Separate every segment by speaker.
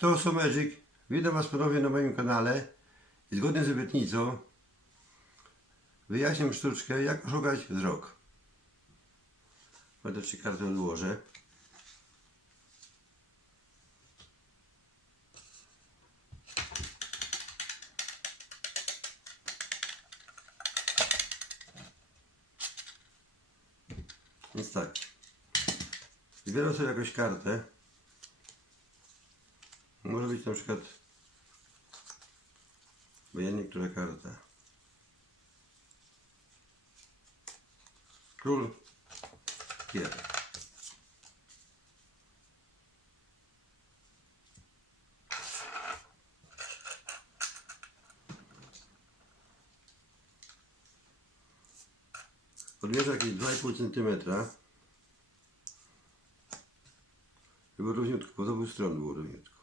Speaker 1: To Somerzyk. Witam Was ponownie na moim kanale. I zgodnie z obietnicą wyjaśniam sztuczkę, jak oszukać wzrok. Będę trzy karty odłożę. Więc tak. Wybieram sobie jakąś kartę. Może być na przykład obojętnie która karta. Król gier. Odmierzę jakieś 2,5 cm. Żeby równiutko, z obu stron było równiutko.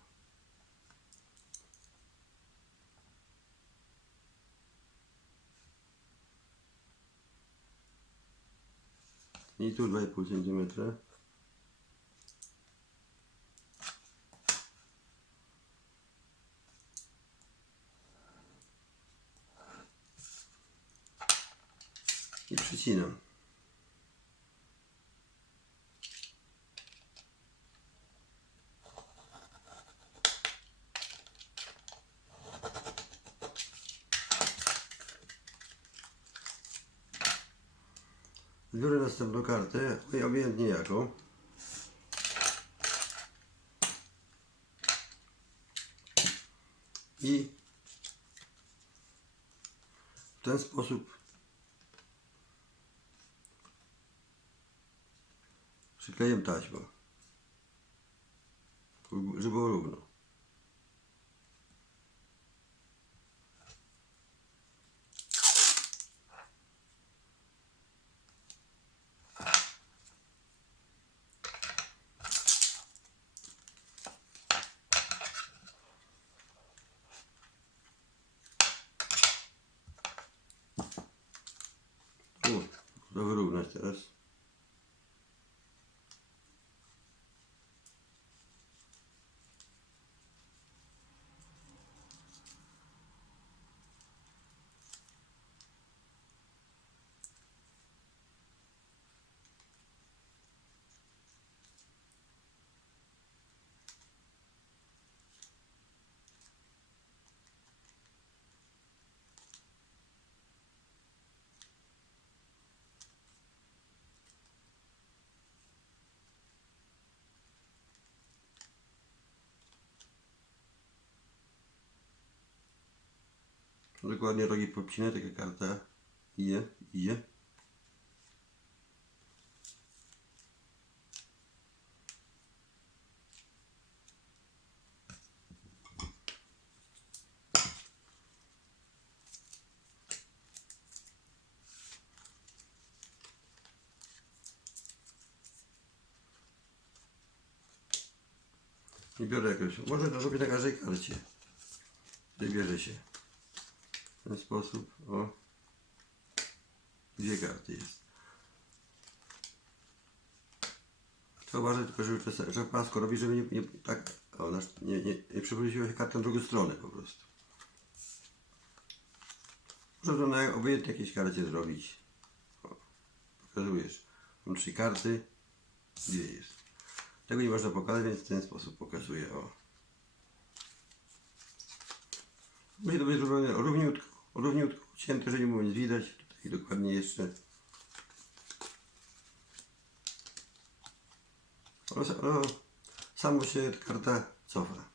Speaker 1: I tu 2,5 cm. I przycinam. Biorę następną kartę, obojętnie jaką. I w ten sposób przykleję taśmę, żeby było równo. terus. Dokładnie rogi popcinę, taka karta idzie, idzie. I biorę jakoś, może to robię na każdej karcie. Wybierze się. W ten sposób, o. Dwie karty jest. Trzeba uważać tylko, żeby czasem, że pasko robi, żeby nie, nie tak, o, nasz, nie, nie, nie przewróciła się karta na drugą stronę po prostu. Można to na obojętnie jakieś karcie zrobić. O, pokazujesz. Mam trzy karty, dwie jest. Tego nie można pokazać, więc w ten sposób pokazuję, o. Musi to być równiutko, równiutko, cięte, że nie było nic widać. Tutaj dokładnie jeszcze. O, samo się ta karta cofa.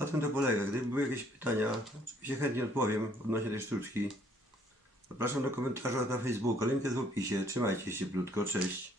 Speaker 1: Na tym to polega. Gdyby były jakieś pytania, oczywiście chętnie odpowiem odnośnie tej sztuczki. Zapraszam do komentarza na Facebooku. Link jest w opisie. Trzymajcie się, plutko. Cześć.